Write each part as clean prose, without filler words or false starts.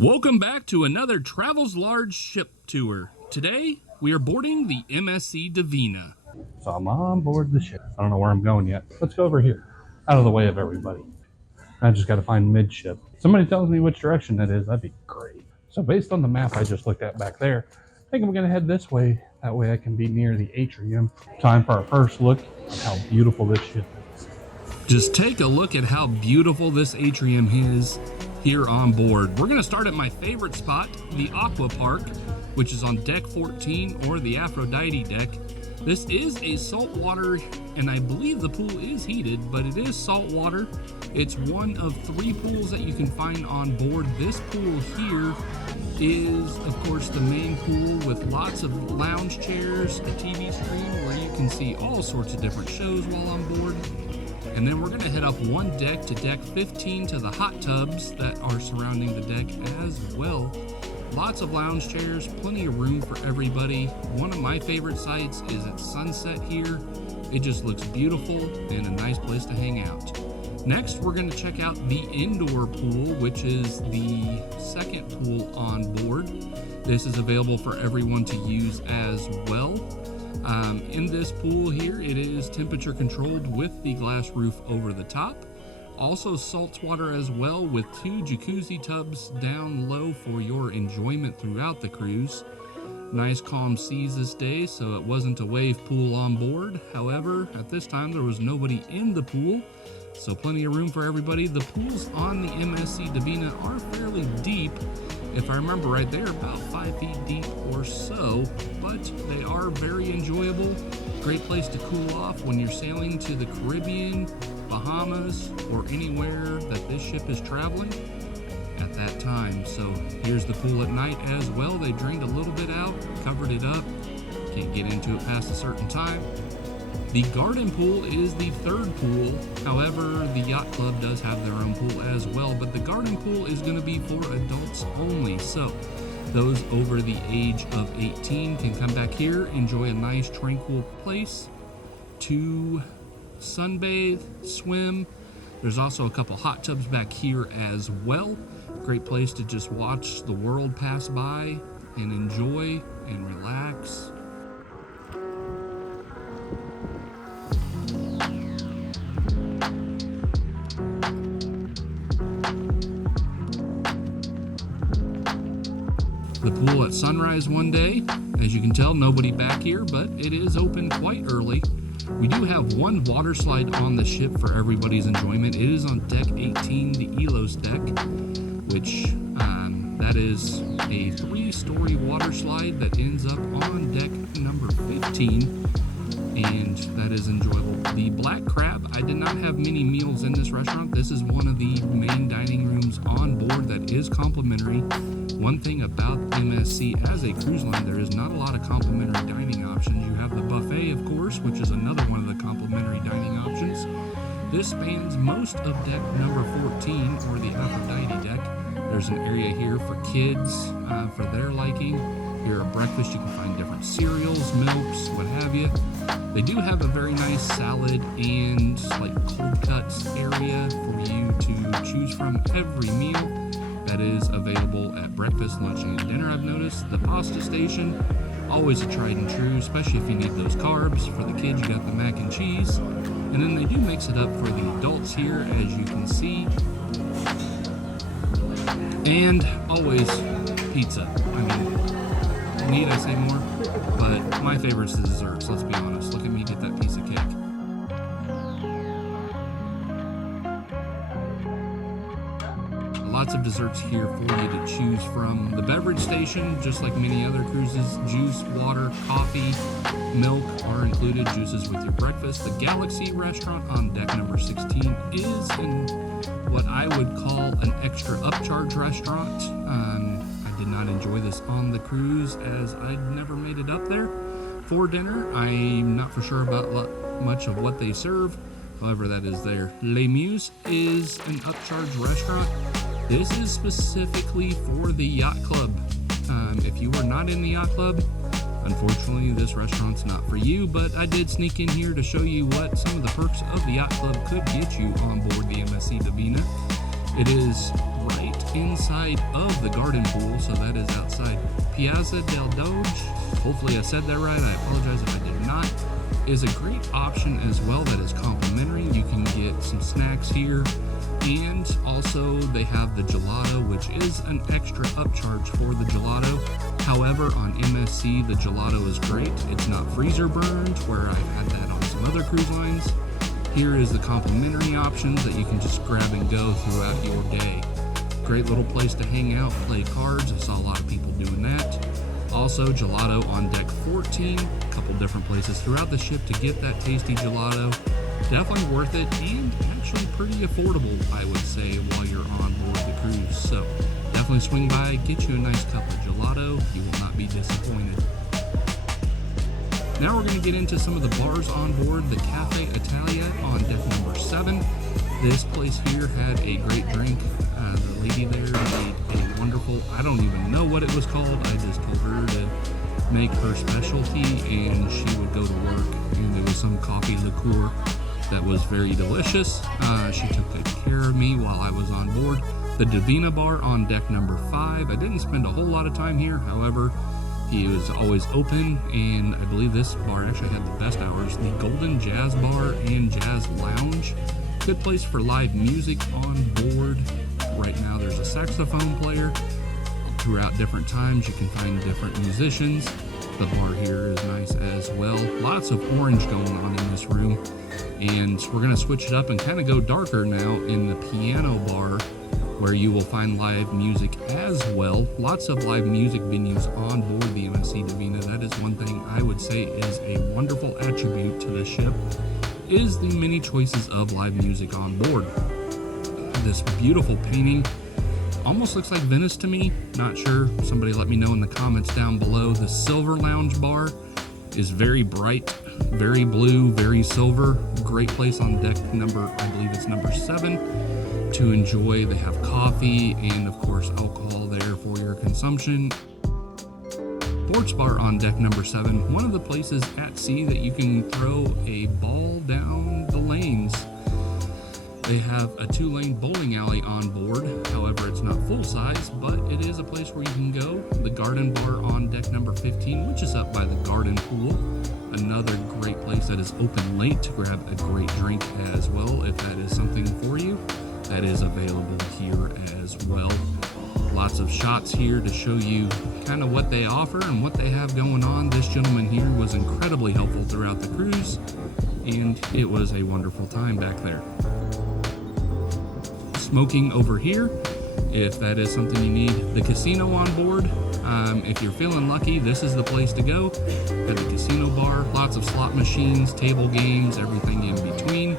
Welcome back to another Travels Large ship tour. Today, we are boarding the MSC Divina. So I'm on board the ship. I don't know where I'm going yet. Let's go over here, out of the way of everybody. I just got to find midship. Somebody tells me which direction that is, that'd be great. So based on the map I just looked at back there, I think I'm going to head this way. That way I can be near the atrium. Time for our first look at how beautiful this ship is. Just take a look at how beautiful this atrium is here on board. We're going to start at my favorite spot, the Aqua Park, which is on deck 14 or the Aphrodite deck. This is a saltwater, and I believe the pool is heated, but it is saltwater. It's one of 3 pools that you can find on board. This pool here is, of course, the main pool with lots of lounge chairs, a TV screen where you can see all sorts of different shows while on board. And then we're going to head up one deck to deck 15 to the hot tubs that are surrounding the deck as well. Lots of lounge chairs, plenty of room for everybody. One of my favorite sites is at sunset here. It just looks beautiful and a nice place to hang out. Next, we're going to check out the indoor pool, which is the second pool on board. This is available for everyone to use as well. In this pool here, it is temperature controlled with the glass roof over the top. Also saltwater as well, with 2 jacuzzi tubs down low for your enjoyment throughout the cruise. Nice calm seas this day, so it wasn't a wave pool on board. However, at this time there was nobody in the pool, so plenty of room for everybody. The pools on the MSC Divina are fairly deep. If I remember right, they're about 5 feet deep or so, but they are very enjoyable. Great place to cool off when you're sailing to the Caribbean, Bahamas, or anywhere that this ship is traveling at that time. So here's the pool at night as well. They drained a little bit out, covered it up. Can't get into it past a certain time. The garden pool is the 3rd pool. However, the yacht club does have their own pool as well, but the garden pool is going to be for adults only. So those over the age of 18 can come back here, enjoy a nice tranquil place to sunbathe, swim. There's also a couple hot tubs back here as well. Great place to just watch the world pass by and enjoy and relax. The pool at sunrise one day. As you can tell, nobody back here, but it is open quite early. We do have one water slide on the ship for everybody's enjoyment. It is on deck 18, the Elos deck, which that is a 3-story water slide that ends up on deck number 15, and that is enjoyable. The Black Crab, I did not have many meals in this restaurant. This is one of the main dining rooms on board that is complimentary. One thing about MSC as a cruise line, there is not a lot of complimentary dining options. You have the buffet, of course, which is another one of the complimentary dining options. This spans most of deck number 14, or the Aphrodite deck. There's an area here for kids, for their liking. Here at breakfast, you can find different cereals, milks, what have you. They do have a very nice salad and like cold cuts area for you to choose from every meal. That is available at breakfast, lunch, and dinner. I've noticed the pasta station, always a tried and true, especially if you need those carbs. For the kids, you got the mac and cheese. And then they do mix it up for the adults here, as you can see. And always pizza. I mean, need I say more? But my favorite is the desserts, let's be honest. Look at me get that piece of cake. Lots of desserts here for you to choose from. The beverage station, just like many other cruises, juice, water, coffee, milk are included. Juices with your breakfast. The Galaxy restaurant on deck number 16 is in what I would call an extra upcharge restaurant. I did not enjoy this on the cruise as I'd never made it up there for dinner. I'm not for sure about much of what they serve. However, that is there. Les Muses is an upcharge restaurant. This is specifically for the yacht club. If you are not in the yacht club, unfortunately this restaurant's not for you, but I did sneak in here to show you what some of the perks of the yacht club could get you on board the MSC Divina. It is right inside of the garden pool, so that is outside Piazza Del Doge. Hopefully I said that right. I apologize if I did not. Is a great option as well that is complimentary. You can get some snacks here, and also they have the gelato, which is an extra upcharge for the gelato. However, on MSC the gelato is great. It's not freezer burned, where I've had that on some other cruise lines. Here is the complimentary options that you can just grab and go throughout your day. Great little place to hang out, play cards. I saw a lot of people doing that. Also, gelato on deck 14, a couple different places throughout the ship to get that tasty gelato. Definitely worth it, and actually pretty affordable, I would say, while you're on board the cruise. So definitely swing by, get you a nice cup of gelato. You will not be disappointed. Now we're going to get into some of the bars on board the Cafe Italia on deck number 7. This place here had a great drink. The lady there made a wonderful, I don't even know what it was called. I just told her to make her specialty and she would go to work. And it was some coffee liqueur that was very delicious. She took good care of me while I was on board. The Divina bar on deck number 5. I didn't spend a whole lot of time here. However, he was always open, and I believe this bar actually had the best hours. The Golden Jazz Bar and Jazz Lounge. Good place for live music on board. Right now there's a saxophone player. Throughout different times you can find different musicians. The bar here is nice as well. Lots of orange going on in this room. And we're going to switch it up and kind of go darker now in the piano bar, where you will find live music as well. Lots of live music venues on board the MSC Divina. That is one thing I would say is a wonderful attribute to the ship, is the many choices of live music on board. This beautiful painting almost looks like Venice to me. Not sure. Somebody let me know in the comments down below. The Silver Lounge bar is very bright, very blue, very silver. Great place on deck number, I believe it's number 7, to enjoy. They have coffee and of course alcohol there for your consumption. Sports bar on deck number 7, one of the places at sea that you can throw a ball down the lanes. They have a 2-lane bowling alley on board. However, it's not full size, but it is a place where you can go. The garden bar on deck number 15, which is up by the garden pool. Another great place that is open late to grab a great drink as well, if that is something for you. That is available here as well. Lots of shots here to show you kind of what they offer and what they have going on. This gentleman here was incredibly helpful throughout the cruise, and it was a wonderful time back there. Smoking over here, if that is something you need. The casino on board, if you're feeling lucky, this is the place to go. Got the casino bar, lots of slot machines, table games, everything in between.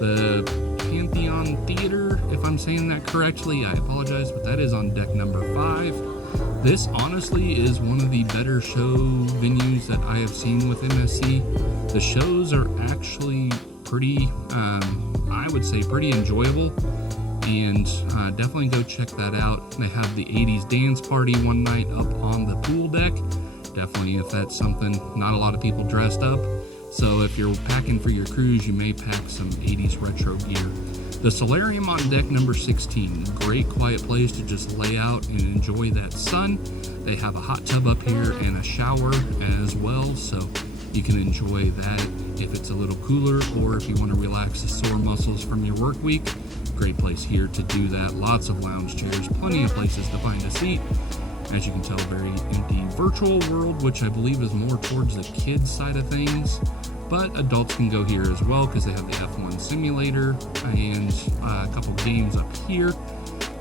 The Pantheon Theatre, if I'm saying that correctly, I apologize, but that is on deck number 5. This honestly is one of the better show venues that I have seen with MSC. The shows are actually pretty, I would say pretty enjoyable, and definitely go check that out. They have the 80s dance party one night up on the pool deck. Definitely, if that's something, not a lot of people dressed up. So if you're packing for your cruise, you may pack some 80s retro gear. The Solarium on deck number 16. Great quiet place to just lay out and enjoy that sun. They have a hot tub up here and a shower as well, so you can enjoy that if it's a little cooler, or if you want to relax the sore muscles from your work week. Great place here to do that. Lots of lounge chairs, plenty of places to find a seat. As you can tell, very empty. Virtual World, which I believe is more towards the kids side of things, but adults can go here as well because they have the F1 simulator and a couple games up here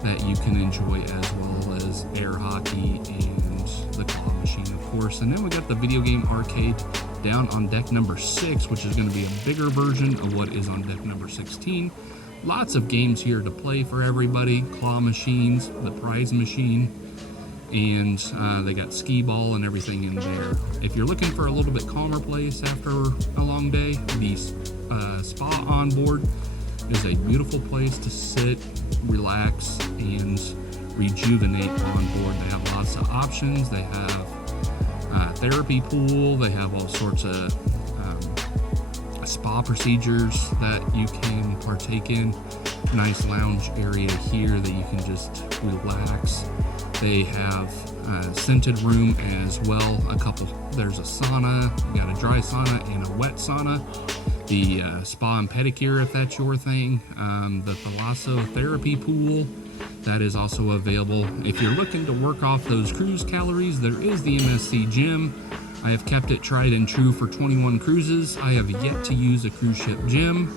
that you can enjoy, as well as air hockey and the claw machine, of course. And then we got the video game arcade down on deck number 6, which is going to be a bigger version of what is on deck number 16. Lots of games here to play for everybody. Claw machines, the prize machine, and they got skee ball and everything in there. If you're looking for a little bit calmer place after a long day, the spa on board is a beautiful place to sit, relax, and rejuvenate on board. They have lots of options. They have a therapy pool. They have all sorts of spa procedures that you can partake in. nice lounge area here that you can just relax. They have a scented room as well. There's a sauna, you got a dry sauna and a wet sauna. The spa and pedicure, if that's your thing. The thalassotherapy pool, that is also available. If you're looking to work off those cruise calories, there is the MSC Gym. I have kept it tried and true for 21 cruises. I have yet to use a cruise ship gym,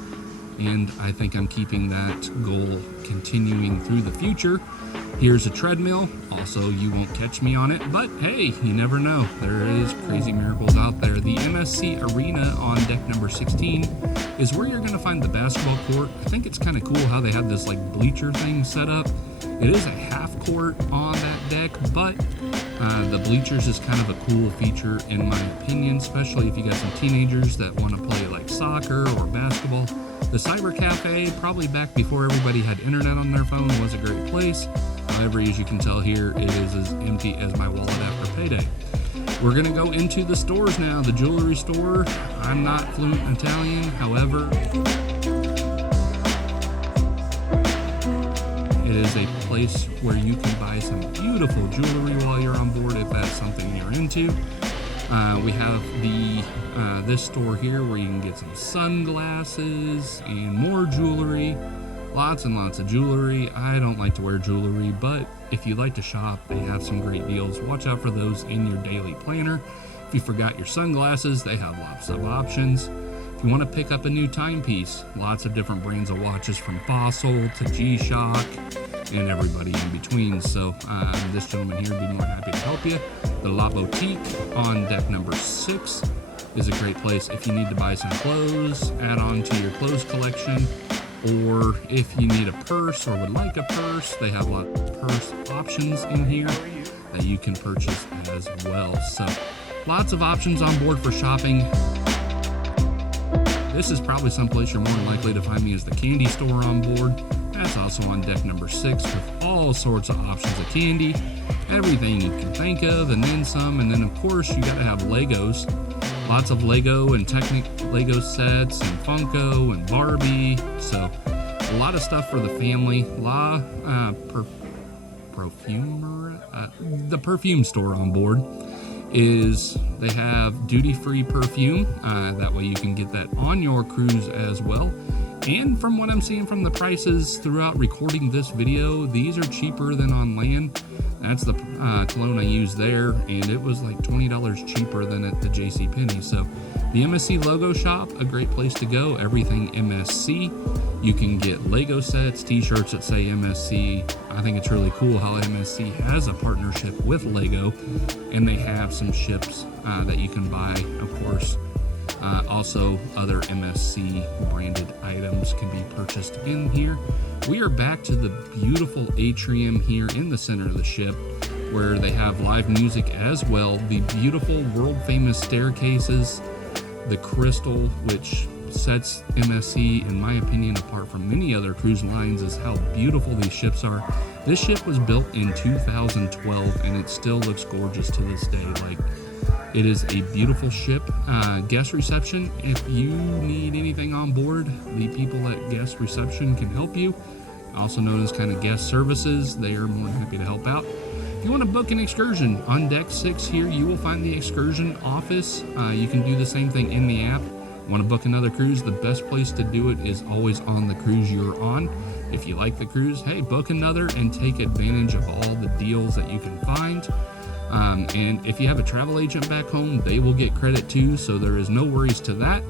and I think I'm keeping that goal continuing through the future. Here's a treadmill. Also, you won't catch me on it, but hey, you never know. There is crazy miracles out there. The MSC Arena on deck number 16 is where you're gonna find the basketball court. I think it's kind of cool how they have this like bleacher thing set up. It is a half court on that deck, but the bleachers is kind of a cool feature in my opinion, especially if you got some teenagers that want to play like soccer or basketball. The Cyber Cafe, probably back before everybody had internet on their phone, was a great place. However, as you can tell here, it is as empty as my wallet after payday. We're gonna go into the stores now. The jewelry store. I'm not fluent in Italian, however, it is a place where you can buy some beautiful jewelry while you're on board if that's something you're into. We have this store here where you can get some sunglasses and more jewelry. Lots and lots of jewelry. I don't like to wear jewelry, but if you like to shop, they have some great deals. Watch out for those in your daily planner. If you forgot your sunglasses, they have lots of options. If you want to pick up a new timepiece, lots of different brands of watches from Fossil to G-Shock and everybody in between. So this gentleman here would be more happy to help you. The La Boutique on deck number 6 is a great place if you need to buy some clothes, add on to your clothes collection, or if you need a purse or would like a purse, they have a lot of purse options in here that you can purchase as well. So lots of options on board for shopping. This is probably someplace you're more likely to find me as the candy store on board. That's also on deck number 6 with all sorts of options of candy, everything you can think of, and then some. And then of course you gotta have Legos. Lots of Lego and Technic Lego sets and Funko and Barbie. So a lot of stuff for the family. The perfume store on board is they have duty-free perfume. That way you can get that on your cruise as well. And from what I'm seeing from the prices throughout recording this video, these are cheaper than on land. That's the cologne I used there, and it was like $20 cheaper than at the JCPenney. So the MSC Logo Shop, a great place to go. Everything MSC. You can get Lego sets, t-shirts that say MSC. I think it's really cool how MSC has a partnership with Lego, and they have some ships that you can buy, of course. Also, other MSC branded items can be purchased in here. We are back to the beautiful atrium here in the center of the ship, where they have live music as well. The beautiful world-famous staircases, the crystal, which sets MSC, in my opinion, apart from many other cruise lines, is how beautiful these ships are. This ship was built in 2012, and it still looks gorgeous to this day. Like, it is a beautiful ship. Guest reception, if you need anything on board, the people at guest reception can help you. Also known as kind of guest services, they are more than happy to help out. If you want to book an excursion, on deck 6 here, you will find the excursion office. You can do the same thing in the app. Want to book another cruise? The best place to do it is always on the cruise you're on. If you like the cruise, hey, book another and take advantage of all the deals that you can find. And if you have a travel agent back home, they will get credit too, so there is no worries to that.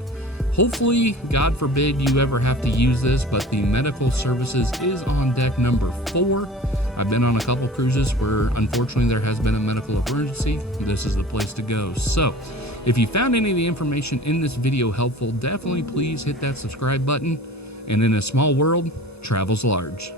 Hopefully, God forbid you ever have to use this, but the medical services is on deck number 4. I've been on a couple cruises where unfortunately there has been a medical emergency. This is the place to go. So if you found any of the information in this video helpful, definitely please hit that subscribe button. And in a small world, travel's large.